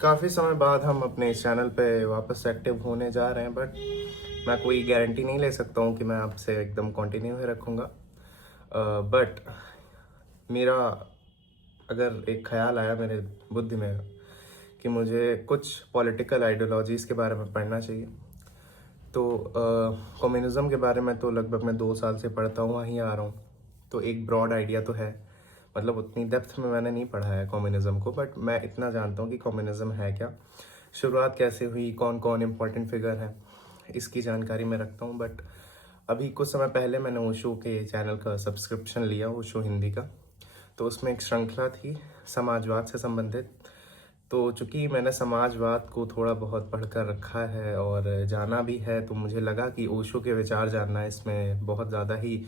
काफ़ी समय बाद हम अपने इस चैनल पे वापस एक्टिव होने जा रहे हैं, बट मैं कोई गारंटी नहीं ले सकता हूँ कि मैं आपसे एकदम कंटिन्यू ही रखूँगा। बट मेरा अगर एक ख्याल आया मेरे बुद्धि में कि मुझे कुछ पॉलिटिकल आइडियोलॉजीज़ के बारे में पढ़ना चाहिए, तो कम्युनिज़्म के बारे में तो लगभग मैं 2 साल से पढ़ता हुआ ही आ रहा हूँ, तो एक ब्रॉड आइडिया तो है। मतलब उतनी डेप्थ में मैंने नहीं पढ़ा है कम्युनिज़्म को, बट मैं इतना जानता हूँ कि कम्युनिज़्म है क्या, शुरुआत कैसे हुई, कौन कौन इम्पोर्टेंट फिगर हैं, इसकी जानकारी मैं रखता हूँ। बट अभी कुछ समय पहले मैंने ओशो के चैनल का सब्सक्रिप्शन लिया, ओशो हिंदी का। तो उसमें एक श्रृंखला थी समाजवाद से संबंधित। तो चूंकि मैंने समाजवाद को थोड़ा बहुत पढ़कर रखा है और जाना भी है, तो मुझे लगा कि ओशो के विचार जानना इसमें बहुत ज़्यादा ही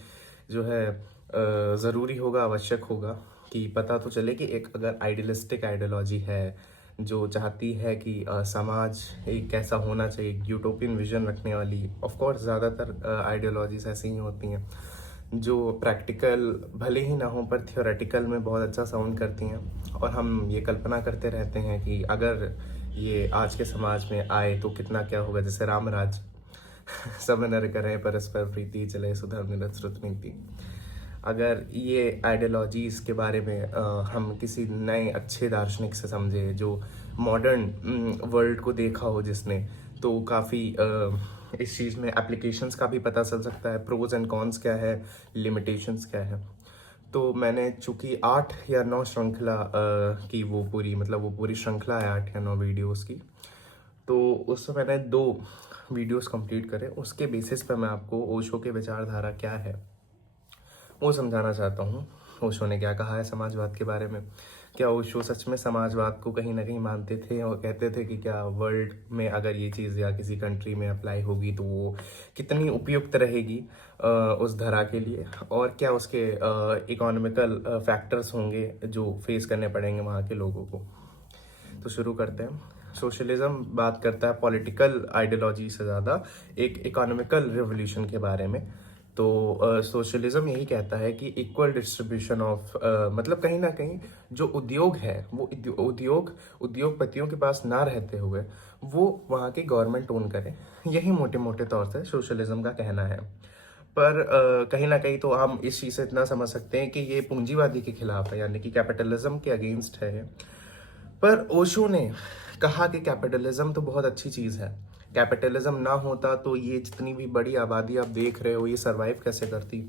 जो है ज़रूरी होगा, आवश्यक होगा कि पता तो चले कि एक अगर आइडियलिस्टिक आइडियोलॉजी है जो चाहती है कि समाज एक कैसा होना चाहिए, यूटोपियन विजन रखने वाली। ऑफ कोर्स ज़्यादातर आइडियोलॉजीज ऐसी ही होती हैं जो प्रैक्टिकल भले ही ना हो पर थियोरेटिकल में बहुत अच्छा साउंड करती हैं, और हम ये कल्पना करते रहते हैं कि अगर ये आज के समाज में आए तो कितना क्या होगा। जैसे राम राज सब नर करें परस्पर प्रीति, चले सुधर्म निरत श्रुत नीति। अगर ये आइडियोलॉजीज के बारे में हम किसी नए अच्छे दार्शनिक से समझे जो मॉडर्न वर्ल्ड को देखा हो जिसने, तो काफ़ी इस चीज़ में एप्लीकेशंस का भी पता चल सकता है, प्रोज एंड कॉन्स क्या है, लिमिटेशंस क्या है। तो मैंने चूँकि 8 या 9 श्रृंखला की वो पूरी श्रृंखला है 8 या 9 वीडियोस की, तो उसमें मैंने 2 वीडियोस कंप्लीट करे। उसके बेसिस पर मैं आपको ओशो के विचारधारा क्या है वो समझाना चाहता हूँ। ओशो ने क्या कहा है समाजवाद के बारे में, क्या ओशो सच में समाजवाद को कहीं ना कहीं मानते थे और कहते थे कि क्या वर्ल्ड में अगर ये चीज़ या किसी कंट्री में अप्लाई होगी तो वो कितनी उपयुक्त रहेगी उस धरा के लिए, और क्या उसके इकोनॉमिकल फैक्टर्स होंगे जो फेस करने पड़ेंगे वहाँ के लोगों को। तो शुरू करते हैं। सोशलिज्म बात करता है पॉलिटिकल आइडियोलॉजी से ज़्यादा एक इकोनॉमिकल रिवोल्यूशन के बारे में। तो सोशलिज्म यही कहता है कि इक्वल डिस्ट्रीब्यूशन ऑफ मतलब कहीं ना कहीं जो उद्योग है वो उद्योगपतियों के पास ना रहते हुए वो वहाँ की गवर्नमेंट ओन करे। यही मोटे मोटे तौर से सोशलिज्म का कहना है। पर कहीं ना कहीं तो हम इस चीज़ से इतना समझ सकते हैं कि ये पूंजीवादी के खिलाफ है, यानी कि कैपिटलिज्म के अगेंस्ट है। पर ओशो ने कहा कि कैपिटलिज्म तो बहुत अच्छी चीज़ है, कैपिटलिज्म ना होता तो ये जितनी भी बड़ी आबादी आप देख रहे हो ये सरवाइव कैसे करती।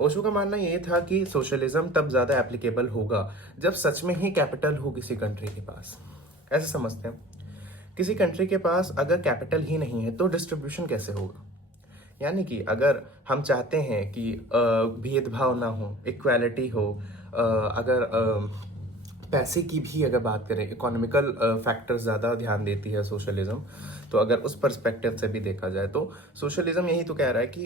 ओशो का मानना ये था कि सोशलिज्म तब ज़्यादा एप्लीकेबल होगा जब सच में ही कैपिटल हो किसी कंट्री के पास। ऐसे समझते हैं, किसी कंट्री के पास अगर कैपिटल ही नहीं है तो डिस्ट्रीब्यूशन कैसे होगा। यानी कि अगर हम चाहते हैं कि भेदभाव ना हो, इक्वालिटी हो, अगर पैसे की भी अगर बात करें, इकोनॉमिकल फैक्टर्स ज़्यादा ध्यान देती है सोशलिज्म। तो अगर उस पर्सपेक्टिव से भी देखा जाए तो सोशलिज्म यही तो कह रहा है कि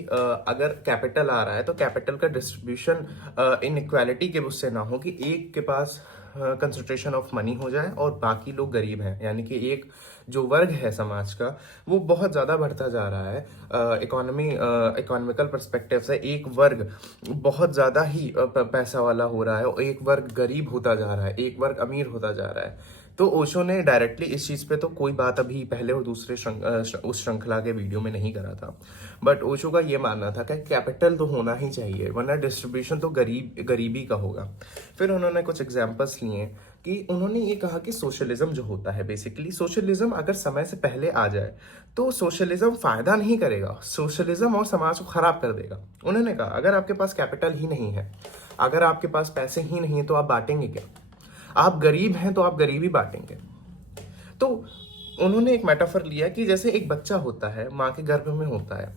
अगर कैपिटल आ रहा है तो कैपिटल का डिस्ट्रीब्यूशन इनइक्वालिटी के उससे ना हो कि एक के पास कंसंट्रेशन ऑफ मनी हो जाए और बाकी लोग गरीब हैं। यानी कि एक जो वर्ग है समाज का वो बहुत ज़्यादा बढ़ता जा रहा है। इकोनॉमिकल पर्सपेक्टिव से एक वर्ग बहुत ज़्यादा ही पैसा वाला हो रहा है और एक वर्ग गरीब होता जा रहा है, एक वर्ग अमीर होता जा रहा है। तो ओशो ने डायरेक्टली इस चीज़ पे तो कोई बात अभी पहले और दूसरे उस श्रृंखला के वीडियो में नहीं करा था। बट ओशो का ये मानना था कि कैपिटल तो होना ही चाहिए वरना डिस्ट्रीब्यूशन तो गरीबी का होगा। फिर उन्होंने कुछ एग्जाम्पल्स लिए कि उन्होंने ये कहा कि सोशलिज्म जो होता है, बेसिकली सोशलिज्म अगर समय से पहले आ जाए तो सोशलिज्म फायदा नहीं करेगा, सोशलिज्म और समाज को खराब कर देगा। उन्होंने कहा अगर आपके पास कैपिटल ही नहीं है, अगर आपके पास पैसे ही नहीं है तो आप बांटेंगे क्या, आप गरीब हैं तो आप गरीबी बांटेंगे। तो उन्होंने एक मेटाफर लिया कि जैसे एक बच्चा होता है, माँ के गर्भ में होता है,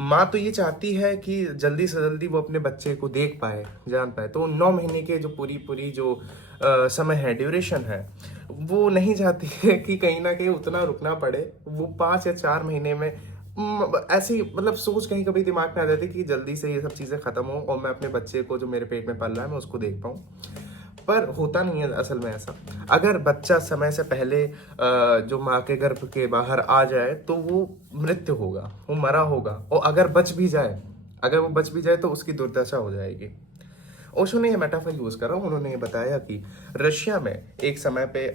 माँ तो ये चाहती है कि जल्दी से जल्दी वो अपने बच्चे को देख पाए, जान पाए। तो 9 महीने के जो पूरी जो समय है, ड्यूरेशन है, वो नहीं चाहती है कि कहीं ना कहीं उतना रुकना पड़े। वो 5 या 4 महीने में ऐसी मतलब सोच कहीं कभी दिमाग में आ जाती है कि जल्दी से ये सब चीज़ें खत्म हो और मैं अपने बच्चे को जो मेरे पेट में पल रहा है मैं उसको देख पाऊँ। पर होता नहीं है असल में ऐसा। अगर बच्चा समय से पहले जो माँ के गर्भ के बाहर आ जाए तो वो मृत्यु होगा, वो मरा होगा। और अगर वो बच भी जाए तो उसकी दुर्दशा हो जाएगी। ओशो ने ये मेटाफर यूज करा, उन्होंने ये बताया कि रशिया में एक समय पे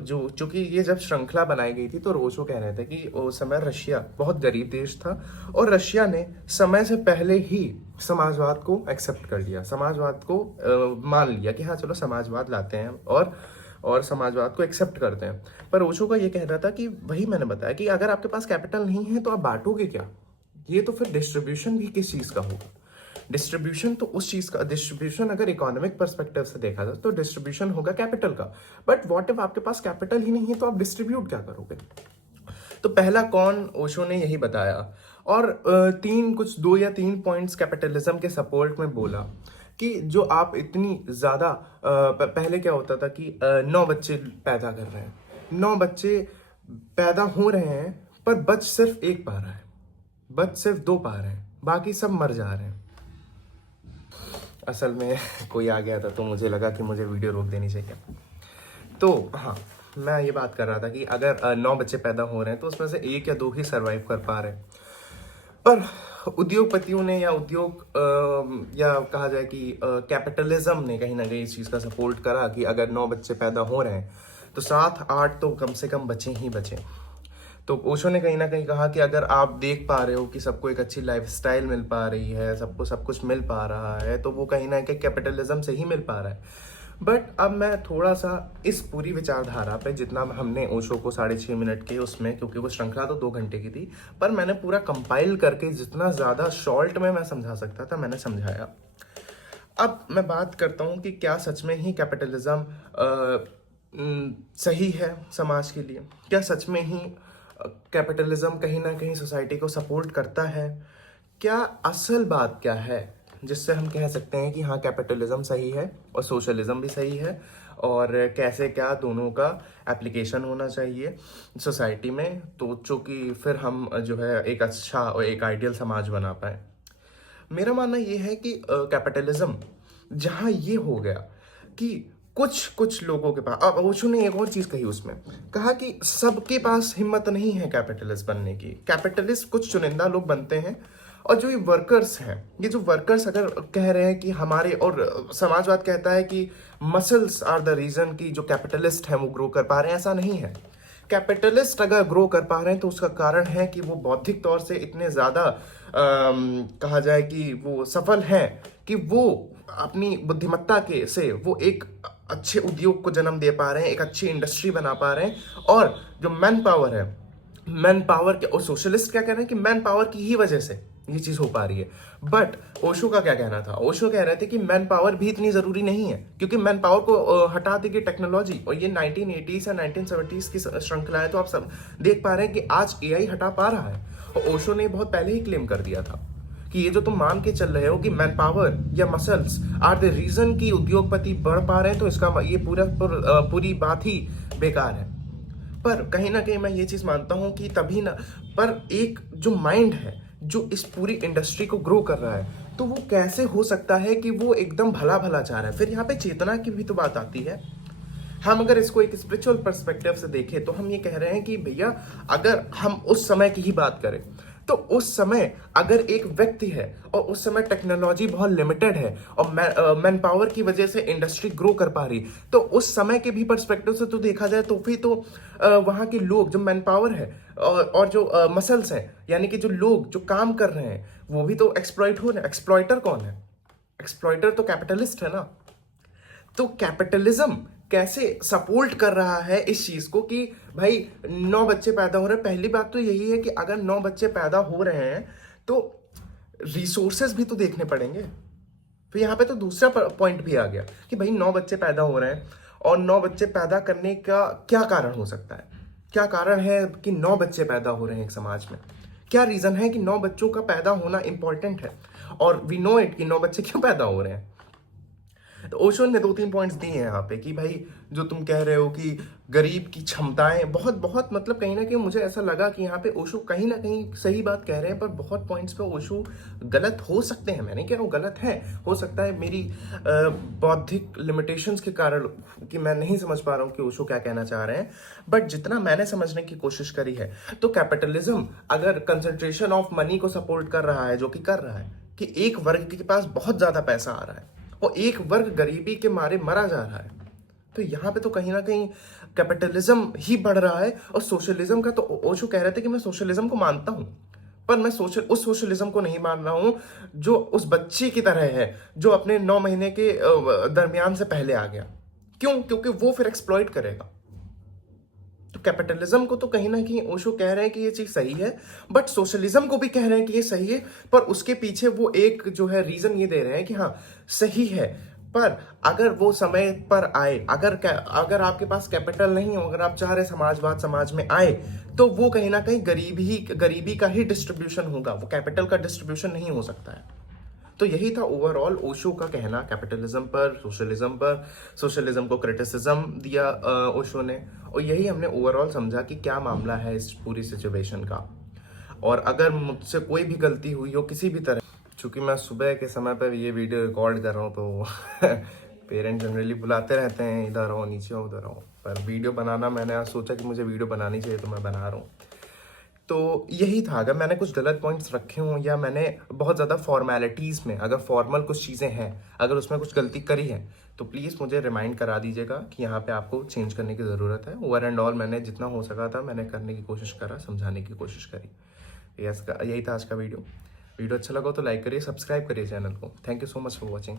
जो चूंकि ये जब श्रृंखला बनाई गई थी, तो ओशो कह रहे थे कि उस समय रशिया बहुत गरीब देश था और रशिया ने समय से पहले ही समाजवाद को एक्सेप्ट कर लिया, समाजवाद को मान लिया कि हाँ चलो समाजवाद लाते हैं और समाजवाद को एक्सेप्ट करते हैं। पर ओशो का ये कहना था कि वही मैंने बताया कि अगर आपके पास कैपिटल नहीं है तो आप बांटोगे क्या? ये तो फिर डिस्ट्रीब्यूशन भी किस चीज़ का होगा? डिस्ट्रीब्यूशन तो उस चीज़ का, डिस्ट्रीब्यूशन अगर इकोनॉमिक पर्सपेक्टिव से देखा जाए तो डिस्ट्रीब्यूशन होगा कैपिटल का। बट व्हाट इफ आपके पास कैपिटल ही नहीं है तो आप डिस्ट्रीब्यूट क्या करोगे? तो पहला कौन, ओशो ने यही बताया। और दो या तीन पॉइंट्स कैपिटलिज्म के सपोर्ट में बोला कि जो आप इतनी ज़्यादा पहले क्या होता था कि 9 बच्चे पैदा कर रहे हैं, 9 बच्चे पैदा हो रहे हैं पर बच सिर्फ एक पा रहा है, बच सिर्फ 2 पा रहे हैं, बाकी सब मर जा रहे हैं। असल में कोई आ गया था तो मुझे लगा कि मुझे वीडियो रोक देनी चाहिए। तो हाँ, मैं ये बात कर रहा था कि अगर 9 बच्चे पैदा हो रहे हैं तो उसमें से 1 या 2 ही सरवाइव कर पा रहे हैं। पर उद्योगपतियों ने या या कहा जाए कि कैपिटलिज्म ने कहीं ना कहीं इस चीज़ का सपोर्ट करा कि अगर 9 बच्चे पैदा हो रहे हैं तो 7-8 तो कम से कम बचे ही बचे। तो ओशो ने कहीं ना कहीं कहा कि अगर आप देख पा रहे हो कि सबको एक अच्छी लाइफस्टाइल मिल पा रही है, सबको सब कुछ मिल पा रहा है, तो वो कहीं ना कहीं कैपिटलिज्म से ही मिल पा रहा है। बट अब मैं थोड़ा सा इस पूरी विचारधारा पे, जितना हमने ओशो को 6.5 मिनट के उसमें, क्योंकि वो श्रृंखला तो 2 घंटे की थी, पर मैंने पूरा कंपाइल करके जितना ज़्यादा शॉर्ट में मैं समझा सकता था मैंने समझाया। अब मैं बात करता हूँ कि क्या सच में ही कैपिटलिज्म सही है समाज के लिए? क्या सच में ही कैपिटलिज्म कहीं ना कहीं सोसाइटी को सपोर्ट करता है? क्या असल बात क्या है जिससे हम कह सकते हैं कि हाँ कैपिटलिज्म सही है और सोशलिज्म भी सही है, और कैसे क्या दोनों का एप्लीकेशन होना चाहिए सोसाइटी में, तो चूँकि फिर हम जो है एक अच्छा और एक आइडियल समाज बना पाए। मेरा मानना ये है कि कैपिटलिज्म जहाँ ये हो गया कि कुछ लोगों के पास, अब ओशो ने एक और चीज़ कही, उसमें कहा कि सबके पास हिम्मत नहीं है कैपिटलिस्ट बनने की। कैपिटलिस्ट कुछ चुनिंदा लोग बनते हैं, और जो ये वर्कर्स हैं, ये जो वर्कर्स अगर कह रहे हैं कि हमारे, और समाजवाद कहता है कि मसल्स आर द रीज़न कि जो कैपिटलिस्ट हैं वो ग्रो कर पा रहे हैं, ऐसा नहीं है। कैपिटलिस्ट अगर ग्रो कर पा रहे हैं तो उसका कारण है कि वो बौद्धिक तौर से इतने ज़्यादा कहा जाए कि वो सफल हैं कि वो अपनी बुद्धिमत्ता के से वो एक अच्छे उद्योग को जन्म दे पा रहे हैं, एक अच्छी इंडस्ट्री बना पा रहे हैं, और जो मैन पावर है, मैन पावर के, और सोशलिस्ट क्या कह रहे हैं कि मैन पावर की ही वजह से ये चीज़ हो पा रही है। बट ओशो का क्या कहना था? ओशो कह रहे थे कि मैन पावर भी इतनी ज़रूरी नहीं है, क्योंकि मैन पावर को हटा देगी टेक्नोलॉजी। और ये 1980s या 1970s की श्रृंखला है, तो आप सब देख पा रहे हैं कि आज एआई हटा पा रहा है। और ओशो ने बहुत पहले ही क्लेम कर दिया था कि ये जो तुम मान के चल रहे हो कि मैन पावर या मसल्स आर द रीजन कि उद्योगपति बढ़ पा रहे हैं, तो इसका ये पूरी बात ही बेकार है। पर कहीं ना कहीं मैं ये चीज़ मानता हूँ कि तभी ना, पर एक जो माइंड है जो इस पूरी इंडस्ट्री को ग्रो कर रहा है, तो वो कैसे हो सकता है कि वो एकदम भला भला चाह रहा है? फिर यहाँ पे चेतना की भी तो बात आती है। हम अगर इसको एक स्पिरिचुअल पर्सपेक्टिव से देखें तो हम ये कह रहे हैं कि भैया, अगर हम उस समय की ही बात करें तो उस समय अगर एक व्यक्ति है और उस समय टेक्नोलॉजी बहुत लिमिटेड है और मैन पावर की वजह से इंडस्ट्री ग्रो कर पा रही, तो उस समय के भी पर्सपेक्टिव से तो देखा जाए तो फिर तो वहाँ के लोग, जो मैन पावर है और जो मसल्स हैं, यानी कि जो लोग जो काम कर रहे हैं, वो भी तो एक्सप्लॉइट हो रहे हैं। एक्सप्लॉइटर कौन है? एक्सप्लॉइटर तो कैपिटलिस्ट है ना। तो कैपिटलिज्म कैसे सपोर्ट कर रहा है इस चीज को कि भाई 9 बच्चे पैदा हो रहे हैं? पहली बात तो यही है कि अगर 9 बच्चे पैदा हो रहे हैं तो रिसोर्सेज भी तो देखने पड़ेंगे। तो यहाँ पे तो दूसरा पॉइंट भी आ गया कि भाई 9 बच्चे पैदा हो रहे हैं, और 9 बच्चे पैदा करने का क्या कारण हो सकता है? क्या कारण है कि 9 बच्चे पैदा हो रहे हैं एक समाज में? क्या रीजन है कि 9 बच्चों का पैदा होना इंपॉर्टेंट है? और वी नो इट कि 9 बच्चे क्यों पैदा हो रहे हैं। तो ओशो ने 2-3 पॉइंट्स दिए हैं यहाँ पे कि भाई जो तुम कह रहे हो कि गरीब की क्षमताएं बहुत मतलब कहीं ना कहीं मुझे ऐसा लगा कि यहाँ पे ओशो कहीं ना कहीं सही बात कह रहे हैं, पर बहुत पॉइंट्स पे ओशो गलत हो सकते हैं। मैं नहीं कह रहा हूँ गलत है, हो सकता है मेरी बौद्धिक लिमिटेशंस के कारण कि मैं नहीं समझ पा रहा हूँ कि ओशो क्या कहना चाह रहे हैं। बट जितना मैंने समझने की कोशिश करी है, तो कैपिटलिज्म अगर कंसंट्रेशन ऑफ मनी को सपोर्ट कर रहा है, जो कि कर रहा है कि एक वर्ग के पास बहुत ज़्यादा पैसा आ रहा है और एक वर्ग गरीबी के मारे मरा जा रहा है। तो यहाँ पे तो कहीं ना कहीं कैपिटलिज्म ही बढ़ रहा है। और सोशलिज्म का तो ओशो कह रहे थे कि मैं सोशलिज्म को मानता हूँ, पर मैं उस सोशलिज्म को नहीं मान रहा हूं जो उस बच्चे की तरह है जो अपने 9 महीने के दरमियान से पहले आ गया। क्यों? क्योंकि वो फिर एक्सप्लॉइट करेगा। तो कैपिटलिज्म को तो कहीं ना कहीं ओशो कह रहे हैं कि ये चीज सही है, बट सोशलिज्म को भी कह रहे हैं कि ये सही है, पर उसके पीछे वो एक जो है रीजन ये दे रहे हैं कि हाँ सही है, पर अगर वो समय पर आए, अगर आपके पास कैपिटल नहीं हो, अगर आप चाह रहे समाजवाद समाज में आए, तो वो कहीं ना कहीं गरीबी का ही डिस्ट्रीब्यूशन होगा, वो कैपिटल का डिस्ट्रीब्यूशन नहीं हो सकता है। तो यही था ओवरऑल ओशो का कहना कैपिटलिज्म पर, सोशलिज्म को क्रिटिसिज्म दिया ओशो ने, और यही हमने ओवरऑल समझा कि क्या मामला है इस पूरी सिचुएशन का। और अगर मुझसे कोई भी गलती हुई हो किसी भी तरह, चूंकि मैं सुबह के समय पर ये वीडियो रिकॉर्ड कर रहा हूँ तो पेरेंट्स जनरली बुलाते रहते हैं इधर आओ नीचे आओ उधर आओ, पर वीडियो बनाना मैंने आज सोचा कि मुझे वीडियो बनानी चाहिए तो मैं बना रहा हूँ। तो यही था, अगर मैंने कुछ गलत पॉइंट्स रखे हों या मैंने बहुत ज़्यादा फॉर्मेलिटीज़ में अगर फॉर्मल कुछ चीज़ें हैं, अगर उसमें कुछ गलती करी है तो प्लीज़ मुझे रिमाइंड करा दीजिएगा कि यहाँ पे आपको चेंज करने की ज़रूरत है। ओवर एंड ऑल मैंने जितना हो सका था मैंने करने की कोशिश करा, समझाने की कोशिश करी। यही था आज का वीडियो अच्छा लगा तो लाइक करिए, सब्सक्राइब करिए चैनल को। Thank you so much for watching.